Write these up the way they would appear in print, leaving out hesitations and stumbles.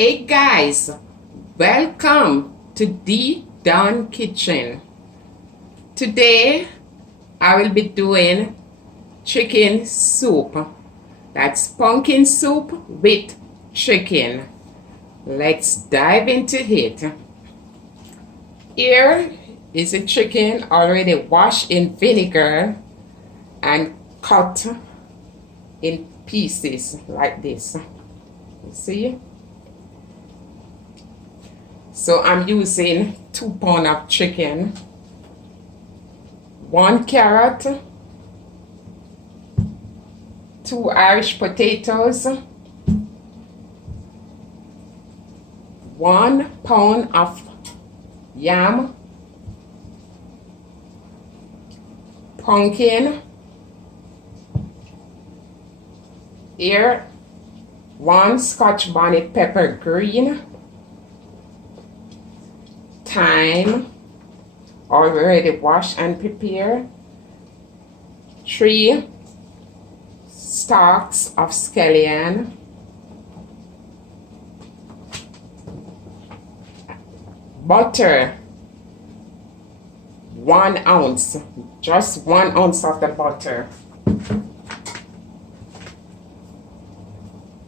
Hey guys, welcome to the Dawn Kitchen. Today I will be doing chicken soup. That's pumpkin soup with chicken. Let's dive into it. Here is a chicken already washed in vinegar and cut in pieces like this. You see? So I'm using 2 pounds of chicken, 1 carrot, 2 Irish potatoes, 1 pound of yam, pumpkin, here 1 Scotch bonnet pepper green, thyme already washed and prepared, 3 stalks of scallion, butter 1 ounce, just 1 ounce of the butter,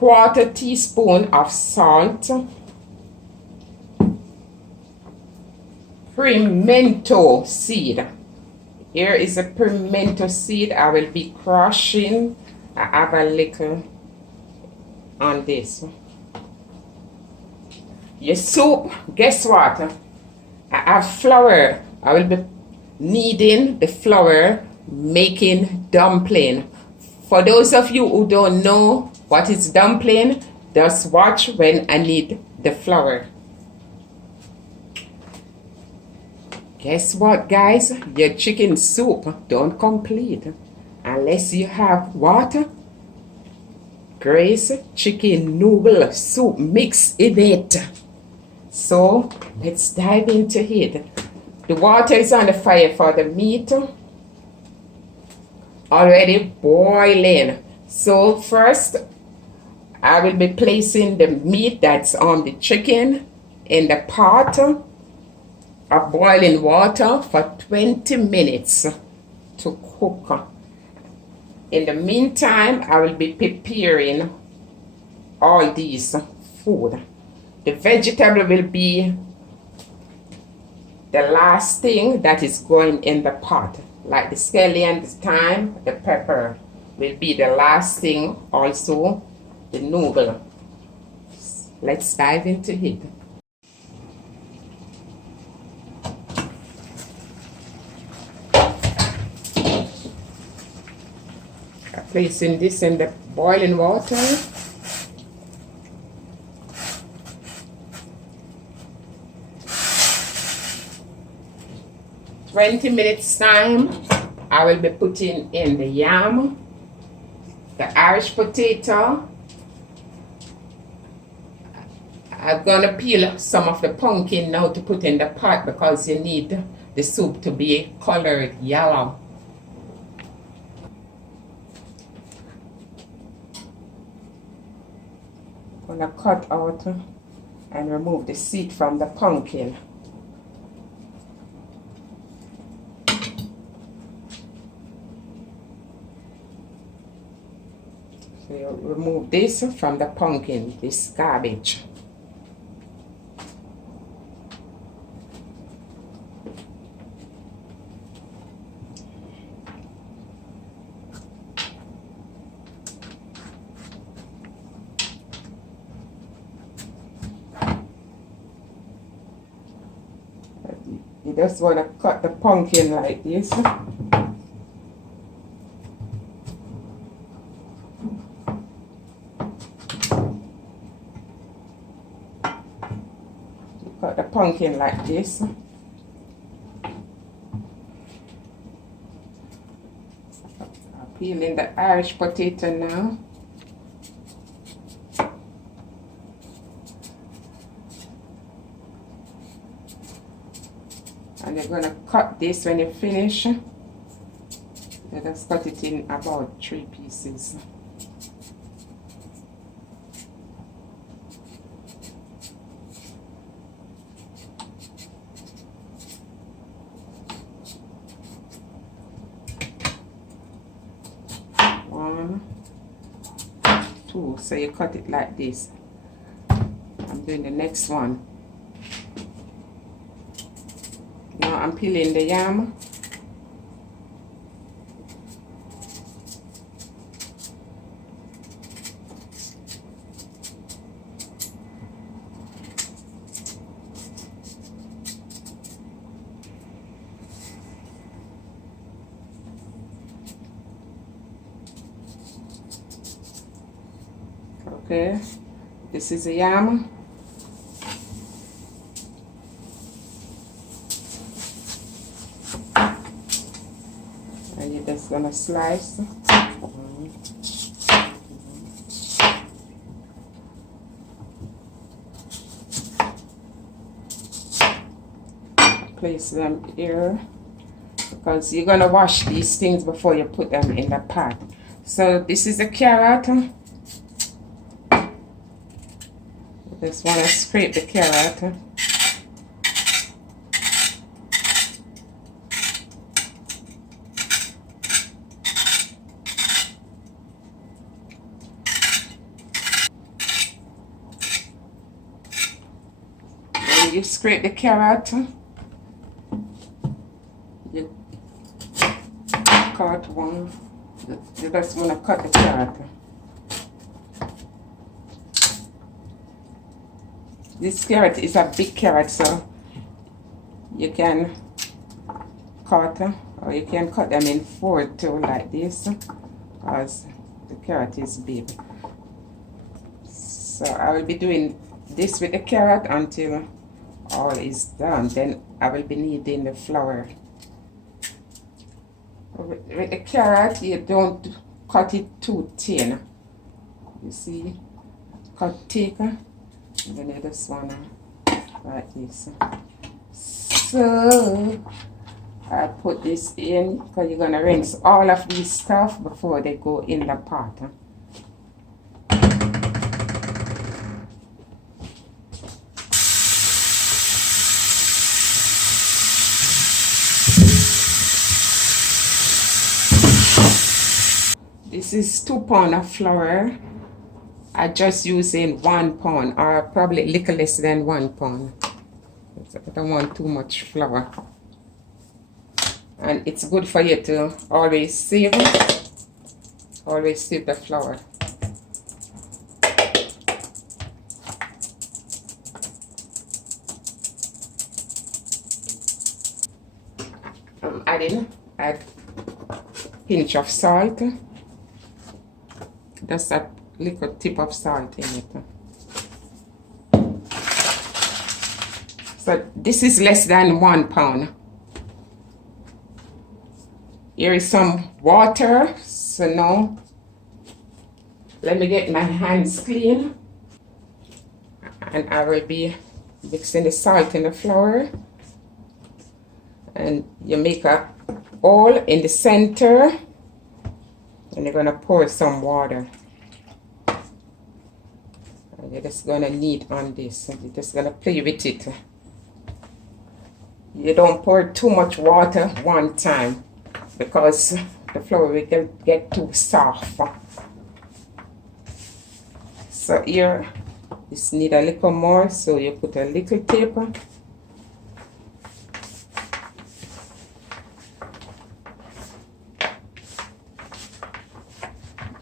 1/4 teaspoon of salt, pimento seed. Here is a pimento seed. I will be crushing. I have a little on this. Your soup, guess what? I have flour. I will be kneading the flour, making dumpling. For those of you who don't know what is dumpling, just watch when I knead the flour. Guess what, guys? Your chicken soup don't complete unless you have water, grace, chicken noodle soup mix in it. So let's dive into it. The water is on the fire for the meat, already boiling. So first, I will be placing the meat that's on the chicken in the pot of boiling water for 20 minutes to cook. In the meantime, I will be preparing all these food. The vegetable will be the last thing that is going in the pot. Like the scallion, the thyme, the pepper will be the last thing, also the noodle. Let's dive into it. Placing this in the boiling water. In 20 minutes time, I will be putting in the yam, the Irish potato. I'm gonna peel some of the pumpkin now to put in the pot because you need the soup to be colored yellow. I'm gonna cut out and remove the seed from the pumpkin. So you remove this from the pumpkin, this garbage. You just want to cut the pumpkin like this. You cut the pumpkin like this. I'm peeling the Irish potato now. And you're going to cut this when you finish. You just cut it in about 3 pieces. too. So you cut it like this. I'm doing the next one. Now I'm peeling the yam. Okay, this is the yam. And you're just gonna slice. Place them here because you're gonna wash these things before you put them in the pot. So this is the carrot. Just want to scrape the carrot. When you scrape the carrot, you cut one. You just want to cut the carrot. This carrot is a big carrot, so you can cut, or you can cut them in four too, like this, because the carrot is big. So I will be doing this with the carrot until all is done. Then I will be needing the flour. With the carrot, you don't cut it too thin. You see, cut thicker. And then you just wanna like this. So I put this in because you're gonna rinse all of these stuff before they go in the pot. This is 2 pounds of flour. I just using 1 pound, or probably a little less than 1 pound. I don't want too much flour. And it's good for you to always save the flour. I'm adding a pinch of salt. Just a little tip of salt in it. So this is less than 1 pound. Here is some water. So now let me get my hands clean, and I will be mixing the salt in the flour. And you make a hole in the center, and you're gonna pour some water. And you're just gonna knead on this, and you're just gonna play with it. You don't pour too much water one time because the flour will get too soft. So here, just need a little more, so you put a little tape.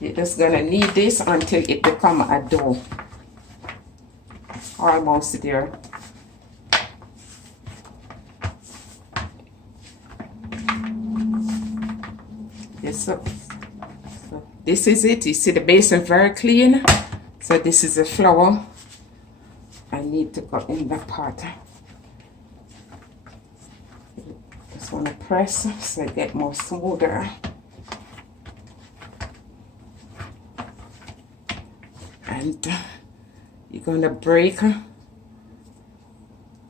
You're just gonna knead this until it become a dough. Almost there. Yes, so this is it. You see the basin very clean. So this is the flour I need to go in the pot. Just want to press so it get more smoother. And you're gonna break a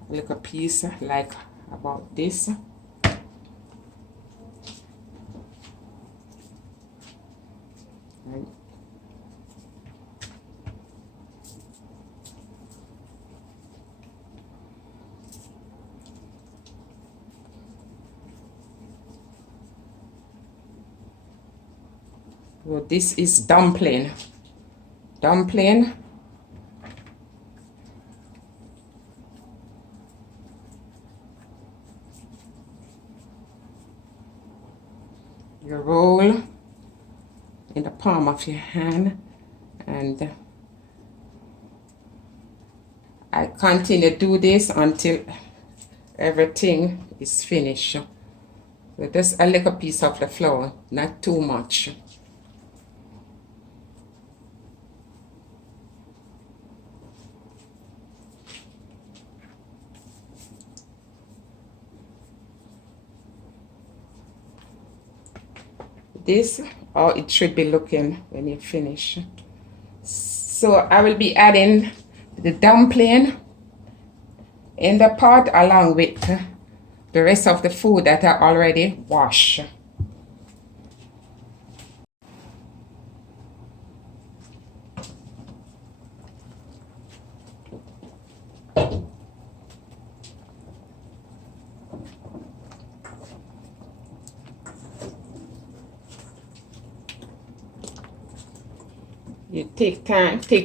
little piece like about this. Right. So this is dumpling dumpling. You roll in the palm of your hand, and I continue to do this until everything is finished. So just a little piece of the flour, not too much. This, how it should be looking when you finish. So I will be adding the dumpling in the pot along with the rest of the food that I already washed. You take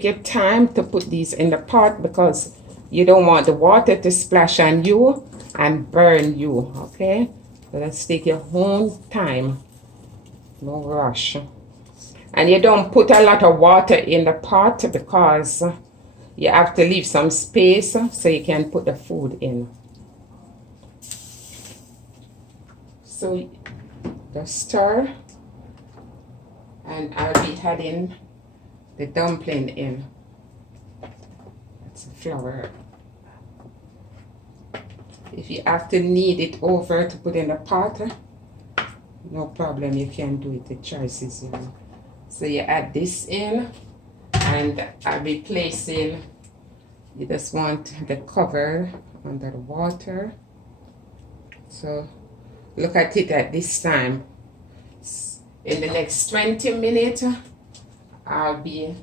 your time to put these in the pot because you don't want the water to splash on you and burn you, okay? So let's take your own time, no rush. And you don't put a lot of water in the pot because you have to leave some space so you can put the food in. So just stir, and I'll be adding the dumpling in. That's the flour. If you have to knead it over to put in the pot, no problem, you can do it. The choice is yours. So you add this in, and I'll be placing, you just want the cover under the water. So look at it at this time. In the next 20 minutes, I'll be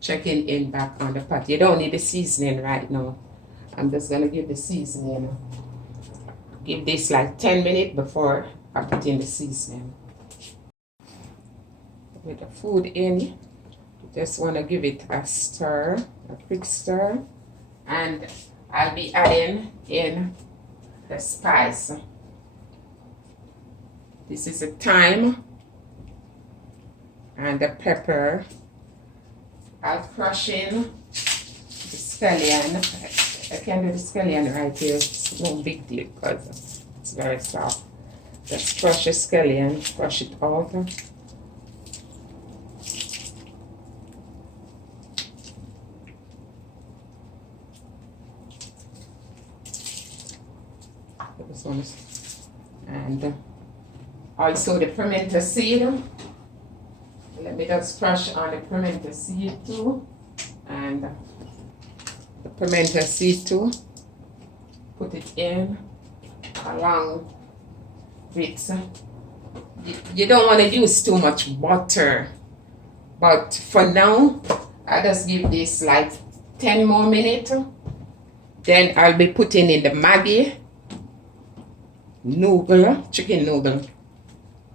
checking in back on the pot. You don't need the seasoning right now. I'm just gonna give the seasoning. Give this like 10 minutes before I put in the seasoning. With the food in, you just wanna give it a stir, a quick stir, and I'll be adding in the spice. This is the thyme and the pepper. I'll crush in the scallion. I can do the scallion right here. It's no big deal because it's very soft. Just crush the scallion, crush it out. This one is, and also the pimento seed. Let me just crush on the pimento seed too, and the pimento seed too. Put it in along with. You don't want to use too much butter, but for now, I just give this like 10 more minutes. Then I'll be putting in the Maggi noodle, chicken noodle,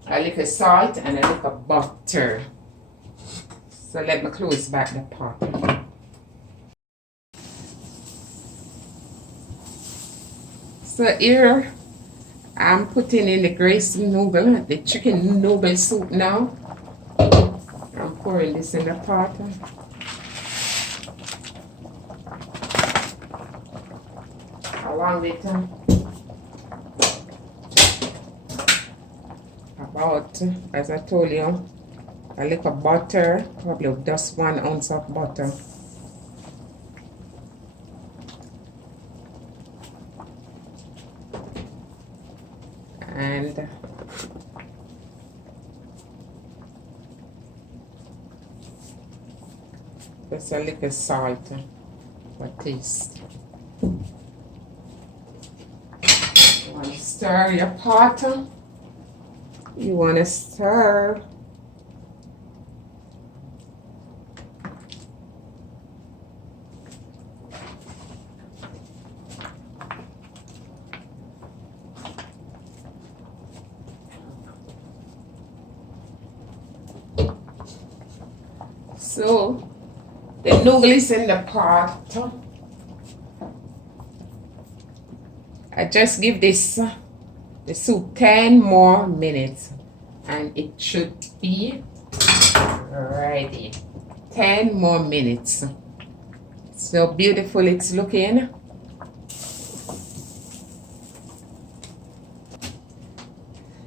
a little salt and a little butter. So let me close back the pot. So here I'm putting in the Grace noodle, the chicken noodle soup now. I'm pouring this in the pot. Along with about, as I told you, a little butter, probably just 1 ounce of butter. And just a little salt for taste. You want to stir your pot. You want to stir. So The noodle is in the pot. I just give this the soup 10 more minutes and it should be ready. 10 more minutes. So beautiful it's looking.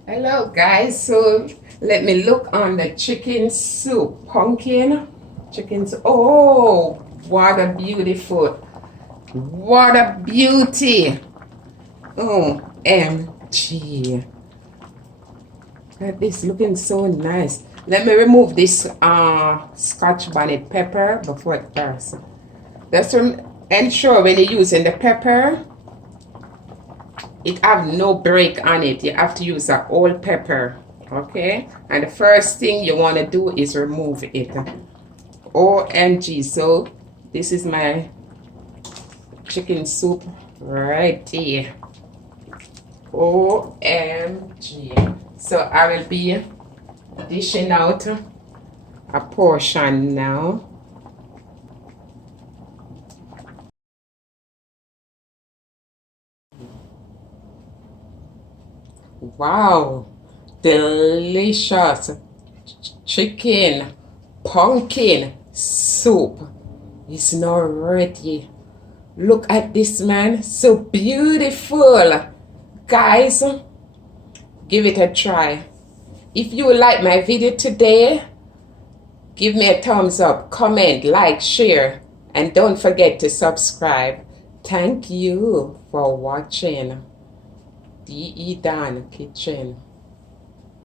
Hello guys, so let me look on the chicken soup. Pumpkin chickens. Oh, what a beautiful, what a beauty. OMG. This looking so nice. Let me remove this scotch bonnet pepper before it bursts. Just ensure when you're using the pepper, it have no break on it. You have to use a whole pepper, okay? And the first thing you want to do is remove it. OMG. So this is my chicken soup right here. OMG. So I will be dishing out a portion now. Wow, delicious chicken pumpkin soup is now ready. Look at this, man, so beautiful. Guys, give it a try. If you like my video today, give me a thumbs up, comment, like, share, and don't forget to subscribe. Thank you for watching. D.E. Dan Kitchen.